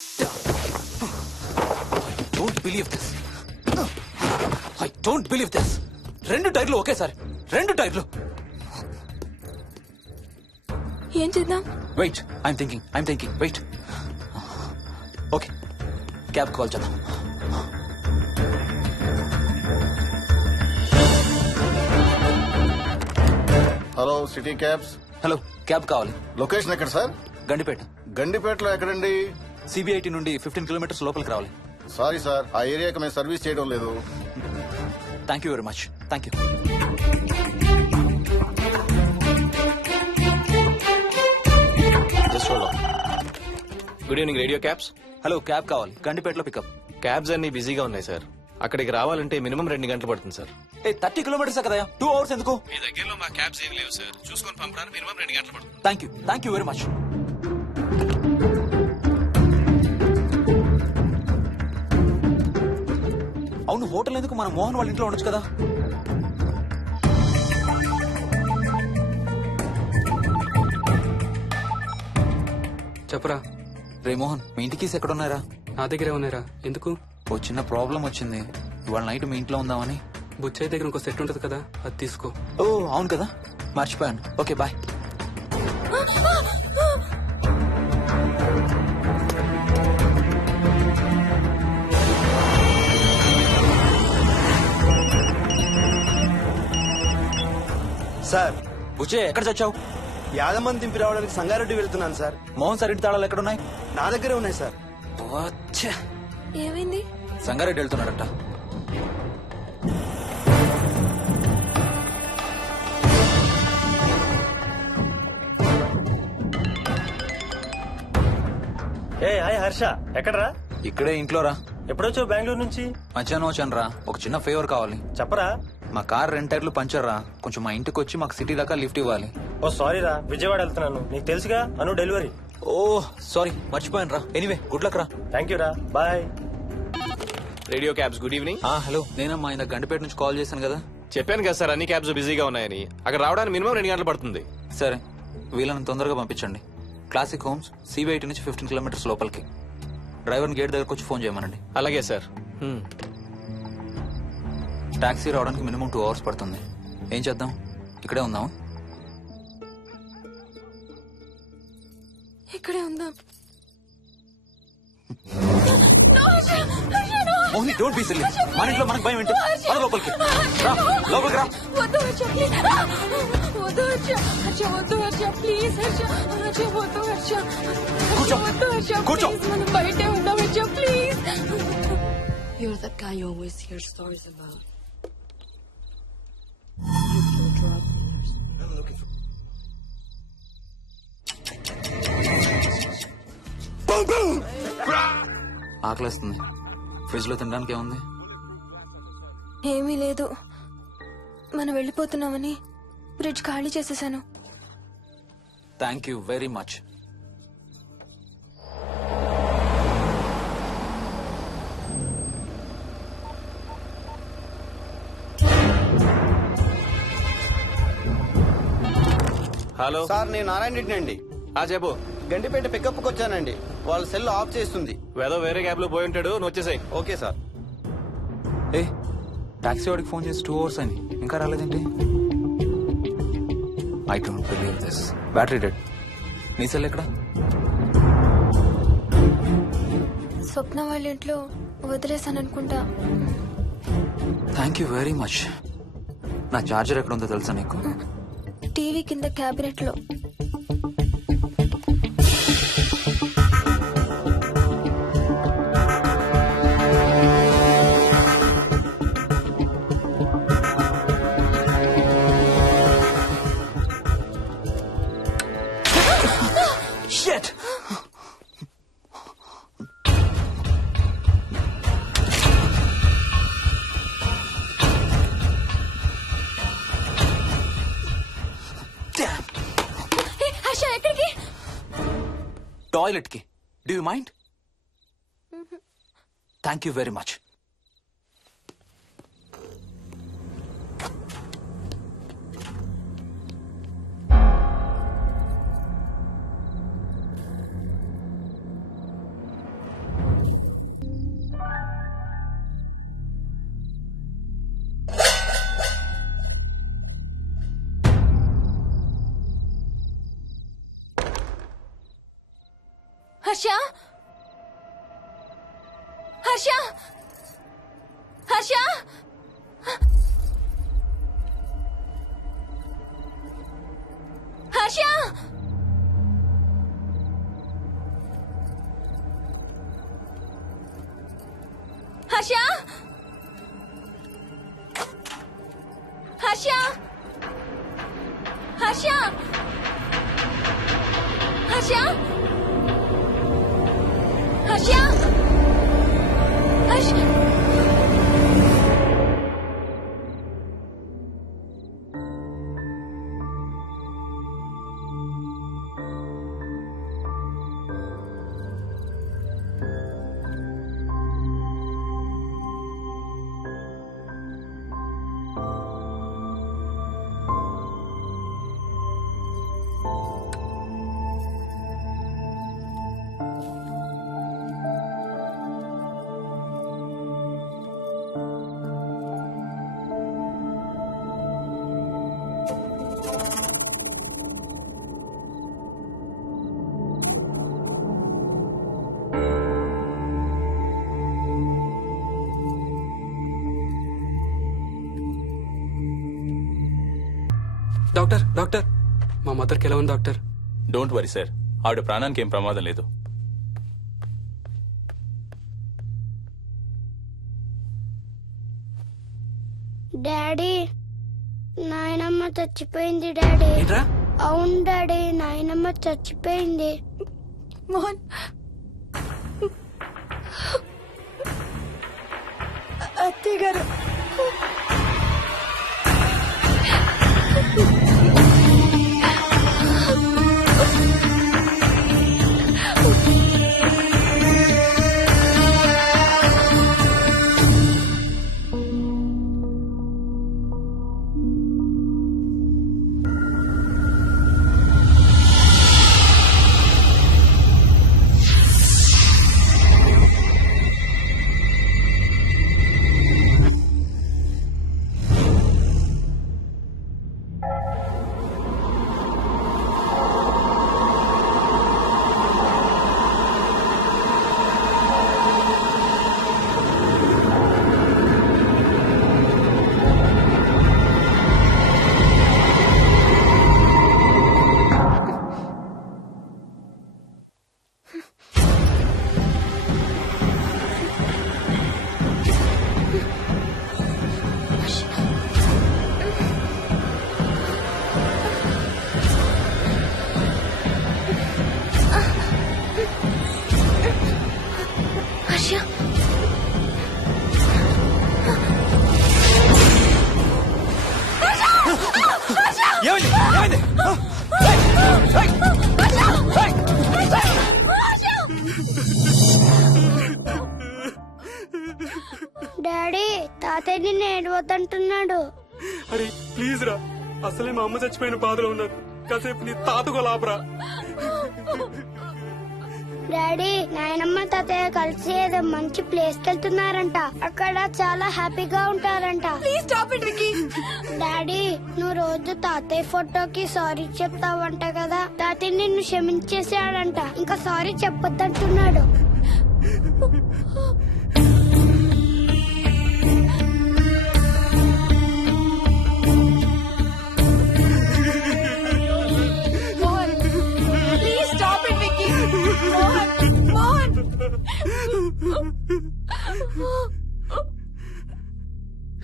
I don't believe this. 2 టైర్లు ఒకేసారి, 2 టైర్లు. ఏం చేద్దాం? Wait, I'm thinking. Wait. Okay, cab call చేద్దాం. Hello, city cabs. Hello, cab కావాలి. లొకేషన్ ఎక్కడ సార్? గండిపేట. గండిపేటలో ఎక్కడండి? సిబిఐటి నుండి 15 కిలోమీటర్స్ లోపలికి రావాలి. సారీ సార్, ఆ ఏరియాకి మేము సర్వీస్ చేయడం లేదు. Thank you very much. Thank you. Good evening radio cabs. Hello, cab కావాలి. గండిపేటలో పికప్. క్యాబ్స్ అన్ని బిజీగా ఉన్నాయి సార్. అక్కడికి రావాలంటే మినిమం 2 గంటలు పడుతుంది సార్. 30 కిలోమీటర్స్ కదా, 2 అవర్స్ ఎందుకు? మీ దగ్గరలో మా క్యాబ్స్ ఏం లేవు సార్. చూసుకొని పంపడానికి మినిమం 2 గంటలు పడుతుంది. Thank you very much. అవును, హోటల్ ఎందుకు? మన మోహన్ వాళ్ళ ఇంట్లో ఉండొచ్చు కదా. చెప్పరా. రే మోహన్, మీ ఇంటి కీస్ ఎక్కడ ఉన్నారా? నా దగ్గరే ఉన్నారా? ఎందుకు? ఓ చిన్న ప్రాబ్లం వచ్చింది. ఇవాళ నైట్ మీ ఇంట్లో ఉందామని. బుచ్చయ్య దగ్గర ఇంకో సెట్ ఉంటది కదా, అది తీసుకో. ఓ అవును కదా, మర్చిపోయాను. Okay bye. సార్, బుచ్చే ఎక్కడ చచ్చావు? యాదమ్మని దింపి రావడానికి సంగారెడ్డి వెళ్తున్నాను సార్. మోహన్ సార్ ఇంటి తాళాలు ఎక్కడున్నాయి? నా దగ్గరే ఉన్నాయి సార్. ఏమైంది? సంగారెడ్డి వెళ్తున్నాడట. ఏ హాయ్ హర్ష, ఎక్కడరా? ఇక్కడే ఇంట్లో రా. ఎప్పుడొచ్చావు బెంగళూరు నుంచి? మధ్యాహ్నం వచ్చాను రా. ఒక చిన్న ఫేవర్ కావాలి. చెప్పరా. మా కార్ 2 టైర్లు పంచర్ రా. కొంచెం మా ఇంటికి వచ్చి మాకు సిటీ దాకా లిఫ్ట్ ఇవ్వాలి. ఓ సారీ రా, విజయవాడ వెళ్తున్నాను. నీకు తెలుసుగా, అను డెలివరీ. ఓ సారీ, మర్చిపోయాను రా. ఎనీవే, గుడ్ లక్ రా. థ్యాంక్ యూ రా, bye. Radio cabs good evening. Hello, నేనమ్మా ఇంత గండిపేట నుంచి కాల్ చేశాను కదా. చెప్పాను కదా సార్, అన్ని క్యాబ్స్ బిజీగా ఉన్నాయని. అక్కడ రావడానికి మినిమం 2 గంటలు పడుతుంది. సరే, వీళ్ళని తొందరగా పంపించండి. క్లాసిక్ హోమ్స్ సిబిఐటి నుంచి 15 కిలోమీటర్స్ లోపలికి. డ్రైవర్ని గేట్ దగ్గరకు వచ్చి ఫోన్ చేయమనండి. అలాగే సార్. టాక్సీ రావడానికి మినిమం 2 అవర్స్ పడుతుంది. ఏం చేద్దాం? ఇక్కడే ఉందాం. ఇక్కడే ఉందాం. Mohini, don't be silly. మన ఇంట్లో మనకు భయం ఏంటి? మన లోపలికి రా, లోపలికి రా. వద్దు హర్ష, ప్లీజ్. వద్దు హర్ష, హర్ష వద్దు హర్ష, ప్లీజ్ హర్ష. హర్ష వద్దు హర్ష. కూర్చో. వద్దు హర్ష, కూర్చో. ప్లీజ్. మనం బయటే ఉందాం Harsha, please. You're that guy you always hear stories about. You kill drug dealers. I'm looking for... ఆకలేస్తుంది. ఫ్రిడ్జ్ లో తినడానికి ఏముంది? ఏమీ లేదు. మనం వెళ్ళిపోతున్నామని ఫ్రిడ్జ్ ఖాళీ చేసేసాను. Thank you very much. Hello sir, నేను నారాయణ రెడ్డి అండి. చెప్పు. గండిపేట పికప్కి వచ్చానండి. వాళ్ళ సెల్ ఆఫ్ చేస్తుంది. వేరే క్యాబ్ లో పోయి ఉంటాడు, నువ్వు వచ్చేసాయి. Okay sir. ఏ, టాక్సీ వాడికి ఫోన్ చేసి 2 అవర్స్ అయింది, ఇంకా రాలేదేంటి? I don't believe this. Battery dead. నీ సెల్ ఎక్కడ? స్వప్న వాళ్ళ ఇంట్లో వదిలేసాను అనుకుంటా. Thank you very much. నా చార్జర్ ఎక్కడ ఉందో తెలుసా నీకు? టీవీ కింద క్యాబినెట్ లో. Shit! Damn! హర్ష ఎక్కడికి? టాయిలెట్ కి. Do you mind? Thank you very much. Harsha Harsha Harsha Harsha Harsha Harsha Harsha Harsha Harsha Harsha doctor doctor మా మదర్కి ఎలా ఉంది డాక్టర్? డోంట్ వరీ సార్, ఆవిడ ప్రాణానికి ఏం ప్రమాదం లేదు. డాడీ నాయనమ్మ చచ్చిపోయింది డాడీ. ఏంట్రా? అవును డాడీ, నాయనమ్మ చచ్చిపోయింది. మోహన్ అత్తయ్య గారు హర్ష ఏమైంది ఏమైంది? డాడీ తాతయ్య నిన్ను ఏడవద్దంటున్నాడు. అరే ప్లీజ్ రా, అసలే మా అమ్మ చచ్చిపోయిన బాధలో ఉన్నాను. కాసేపు నీ తాతకు లాభరా. డాడీ నాయనమ్మ తాతయ్య కలిసి ఏదో మంచి ప్లేస్ కి వెళ్తున్నారంట. అక్కడ చాలా హ్యాపీగా ఉంటారంట. Please stop it Vicky. Daddy నువ్వు రోజు తాతయ్య ఫోటోకి సారీ చెప్తావంట కదా. తాతయ్య నిన్ను క్షమించేసాడంట. ఇంకా సారీ చెప్పొద్దంటున్నాడు. Mohan please stop it Vicky. Mohan Mohan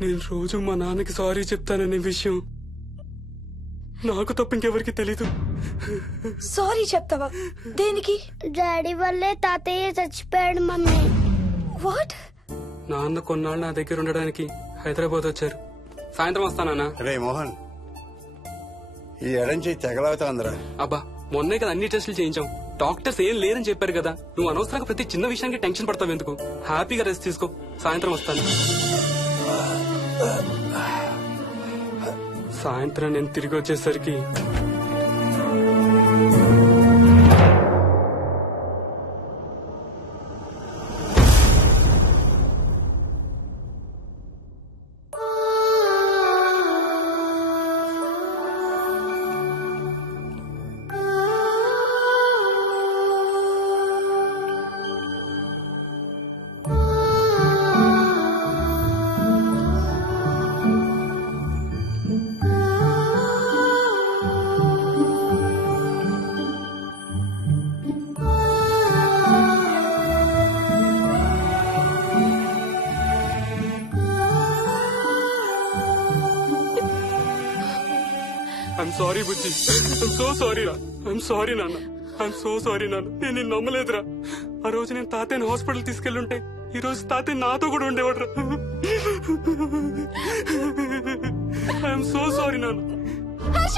నేను రోజు మా నాన్నకి సారీ చెప్తాననే విషయం నాకు తప్ప ఇంకెవరికి తెలీదు. సారీ చెప్తావా? దేనికి? డాడీ వల్లే తాతయ్య చచ్చిపోయాడు మమ్మీ. వాట్? నాన్న కొన్నాళ్ళు నా దగ్గర ఉండడానికి హైదరాబాద్ వచ్చారు. సాయంత్రం వస్తానా? రే మోహన్, ఈ ఎడం చేయి తెగలవుతాందిరా. అబ్బా మొన్నే కదా అన్ని టెస్టులు చేయించాం. డాక్టర్స్ ఏం లేదని చెప్పారు కదా. నువ్వు అనవసరంగా ప్రతి చిన్న విషయానికి టెన్షన్ పడతావు ఎందుకు? హ్యాపీగా రెస్ట్ తీసుకో. సాయంత్రం వస్తాను. సాయంత్రం నేను తిరిగి వచ్చేసరికి sorry Bujji, I'm so sorry రా. ఐఎమ్ సారీ నాన్న, ఐఎమ్ సో సారీ నాన్న. నేను నిన్ను నమ్మలేదురా. ఆ రోజు నేను తాతయ్యని హాస్పిటల్ తీసుకెళ్ళుంటే ఈ రోజు తాతయ్య నాతో కూడా ఉండేవాడు రా. ఐఎమ్ సో సారీ నాన్న. హర్ష